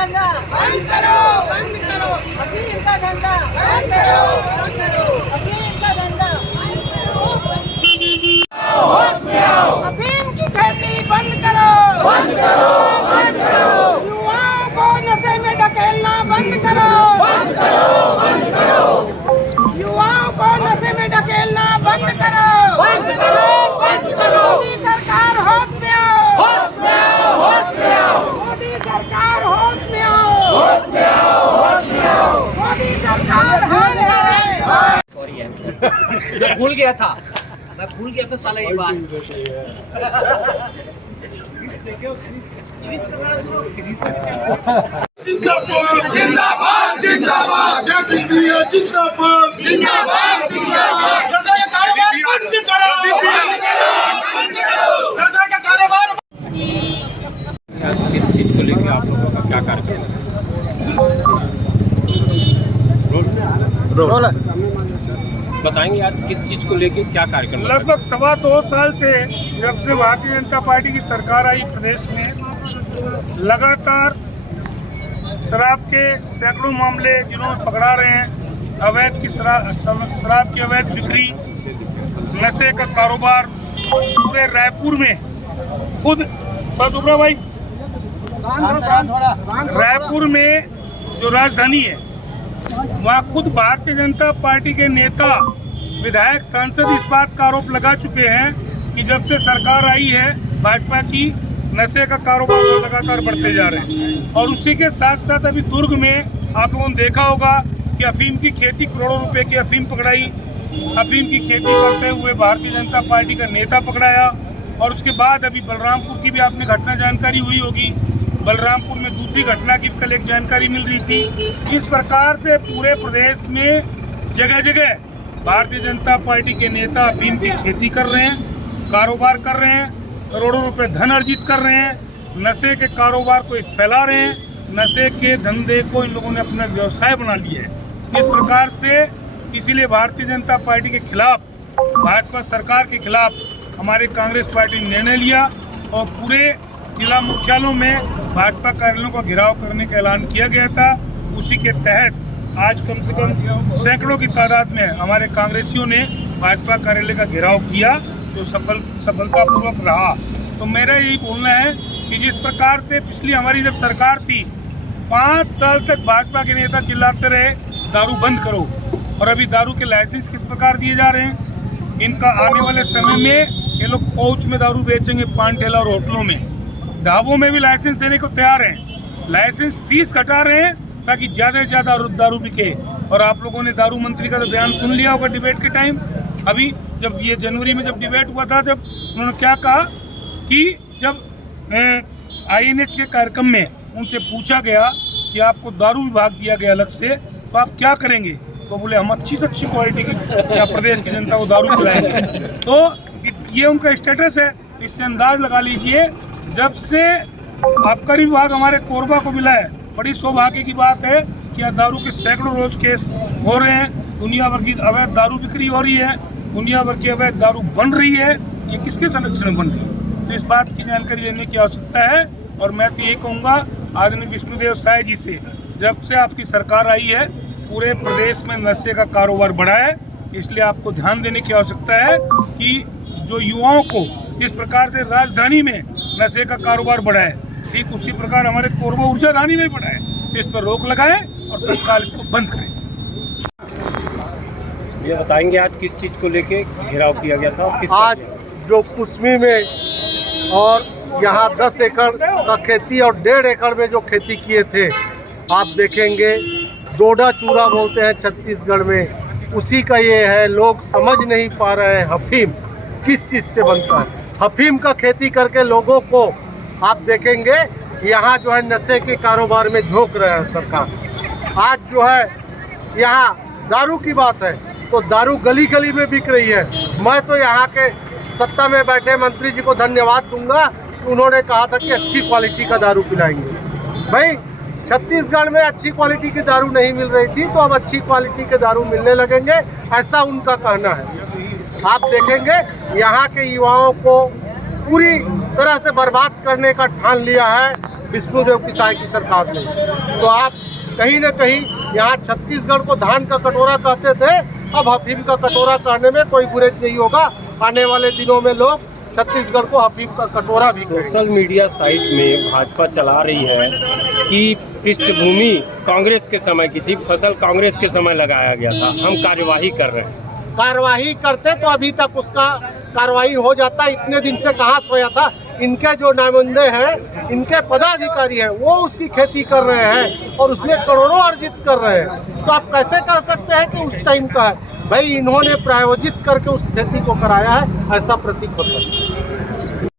धंधा बंद करो, बंद करो। अफीम का धंधा बंद करो, बंद करो। अफीम का धंधा बंद करो, होश में आओ। अफीम की खेती बंद करो, बंद करो, बंद करो। युवाओं को नशे में ढकेलना बंद करो, बंद करो, बंद करो। युवाओं को नशे में ढकेलना बंद करो, बंद करो, बंद करो। मोदी सरकार होश में आओ, होश में आओ, होश में आओ। मोदी सरकार होश में आओ, होश में आओ, होश में आओ। मोदी सरकार होश में आओ। सॉरी मैं भूल गया था साला ये बात। जिंदाबाद जिंदाबाद जिंदाबाद जय सिंधिया जिंदाबाद जिंदाबाद जिंदाबाद। नशे का कारोबार बंद करो, बंद करो, नशे का कारोबार। किस चीज को लेकर आप लोगों का क्या कार्यक्रम है? बताएंगे आज किस चीज को लेकर क्या कार्यक्रम? लगभग 2.25 साल से जब से भारतीय जनता पार्टी की सरकार आई प्रदेश में, लगातार शराब के सैकड़ों मामले जिलों में पकड़ा रहे हैं। अवैध की शराब की अवैध बिक्री, नशे का कारोबार पूरे रायपुर में खुद भाई रायपुर में जो राजधानी है वहाँ खुद भारतीय जनता पार्टी के नेता, विधायक, सांसद इस बात का आरोप लगा चुके हैं कि जब से सरकार आई है भाजपा की, नशे का कारोबार लगातार बढ़ते जा रहे हैं। और उसी के साथ साथ अभी दुर्ग में आप लोगों ने देखा होगा कि अफीम की खेती, करोड़ों रुपए की अफीम पकड़ाई। अफीम की खेती करते हुए भारतीय जनता पार्टी का नेता पकड़ाया। और उसके बाद अभी बलरामपुर की भी आपने घटना जानकारी हुई होगी। बलरामपुर में दूसरी घटना की कल एक जानकारी मिल रही थी। इस प्रकार से पूरे प्रदेश में जगह जगह भारतीय जनता पार्टी के नेता अफीम की खेती कर रहे हैं, कारोबार कर रहे हैं, करोड़ों रुपए धन अर्जित कर रहे हैं, नशे के कारोबार को फैला रहे हैं, नशे के धंधे को इन लोगों ने अपना व्यवसाय बना लिया है। इस प्रकार से इसीलिए भारतीय जनता पार्टी के खिलाफ, भाजपा सरकार के खिलाफ हमारे कांग्रेस पार्टी ने निर्णय लिया और पूरे जिला मुख्यालयों में भाजपा कार्यालयों का घेराव करने का ऐलान किया गया था। उसी के तहत आज कम से कम सैकड़ों की तादाद में हमारे कांग्रेसियों ने भाजपा कार्यालय का घेराव किया, जो सफलतापूर्वक रहा। तो मेरा यही बोलना है कि जिस प्रकार से पिछली हमारी जब सरकार थी, 5 साल तक भाजपा के नेता चिल्लाते रहे दारू बंद करो, और अभी दारू के लाइसेंस किस प्रकार दिए जा रहे हैं। इनका आने वाले समय में ये लोग पाउच में दारू बेचेंगे, पान ठेला और होटलों में, ढाबों में भी लाइसेंस देने को तैयार हैं। लाइसेंस फीस घटा रहे हैं ताकि ज़्यादा से ज़्यादा दारू बिके। और आप लोगों ने दारू मंत्री का तो बयान सुन लिया होगा डिबेट के टाइम। अभी जब ये जनवरी में जब डिबेट हुआ था, जब उन्होंने क्या कहा कि जब INH के कार्यक्रम में उनसे पूछा गया कि आपको दारू विभाग दिया गया अलग से, तो आप क्या करेंगे, तो बोले हम अच्छी से अच्छी क्वालिटी की या प्रदेश की जनता को दारू पिलाएंगे। तो ये उनका स्टेटस है। इससे अंदाज लगा लीजिए, जब से आबकारी विभाग हमारे कोरबा को मिला है, बड़ी सौभाग्य की बात है कि यहाँ दारू के सैकड़ों रोज केस हो रहे हैं। दुनिया भर की अवैध दारू बिक्री हो रही है, दुनिया भर की अवैध दारू बन रही है। ये किसके संरक्षण में बन रही है, तो इस बात की जानकारी लेने की आवश्यकता है। और मैं तो ये कहूँगा आदरणीय विष्णुदेव साय जी से, जब से आपकी सरकार आई है पूरे प्रदेश में नशे का कारोबार बढ़ा है। इसलिए आपको ध्यान देने की आवश्यकता है कि जो युवाओं को इस प्रकार से राजधानी में नशे का कारोबार बढ़ा है, ठीक उसी प्रकार हमारे कोरबा ऊर्जाधानी में बढ़ा है। इस पर रोक लगाएं और तत्काल इसको बंद करें। ये बताएंगे आज किस चीज को लेके घेराव किया गया था और किस आज जो कुसमी में और यहाँ 10 एकड़ का खेती और 1.5 एकड़ में जो खेती किए थे, आप देखेंगे डोडा चूरा बोलते हैं छत्तीसगढ़ में, उसी का ये है। लोग समझ नहीं पा रहे हैं हफीम किस चीज़ से बनता है। हफीम का खेती करके लोगों को आप देखेंगे यहाँ जो है नशे के कारोबार में झोंक रहे हैं सरकार। आज जो है यहाँ दारू की बात है तो दारू गली गली में बिक रही है। मैं तो यहाँ के सत्ता में बैठे मंत्री जी को धन्यवाद दूंगा, उन्होंने कहा था कि अच्छी क्वालिटी का दारू पिलाएंगे। भाई छत्तीसगढ़ में अच्छी क्वालिटी की दारू नहीं मिल रही थी, तो अब अच्छी क्वालिटी के दारू मिलने लगेंगे, ऐसा उनका कहना है। आप देखेंगे यहाँ के युवाओं को पूरी तरह से बर्बाद करने का ठान लिया है विष्णुदेव किसाई की सरकार ने। तो आप कहीं न कहीं यहाँ छत्तीसगढ़ को धान का कटोरा कहते थे, अब अफीम का कटोरा कहने में कोई गुरेज नहीं होगा। आने वाले दिनों में लोग छत्तीसगढ़ को अफीम का कटोरा भी कहेंगे। सोशल मीडिया साइट में भाजपा चला रही है कि पृष्ठभूमि कांग्रेस के समय की थी, फसल कांग्रेस के समय लगाया गया था, हम कार्यवाही कर रहे हैं। कार्रवाई करते तो अभी तक उसका कार्रवाई हो जाता। इतने दिन से कहाँ सोया था। इनके जो नुमाइंदे हैं, इनके पदाधिकारी हैं, वो उसकी खेती कर रहे हैं और उसमें करोड़ों अर्जित कर रहे हैं। तो आप कैसे कह सकते हैं कि उस टाइम का है? भाई इन्होंने प्रायोजित करके उस खेती को कराया है, ऐसा प्रतीक होता है।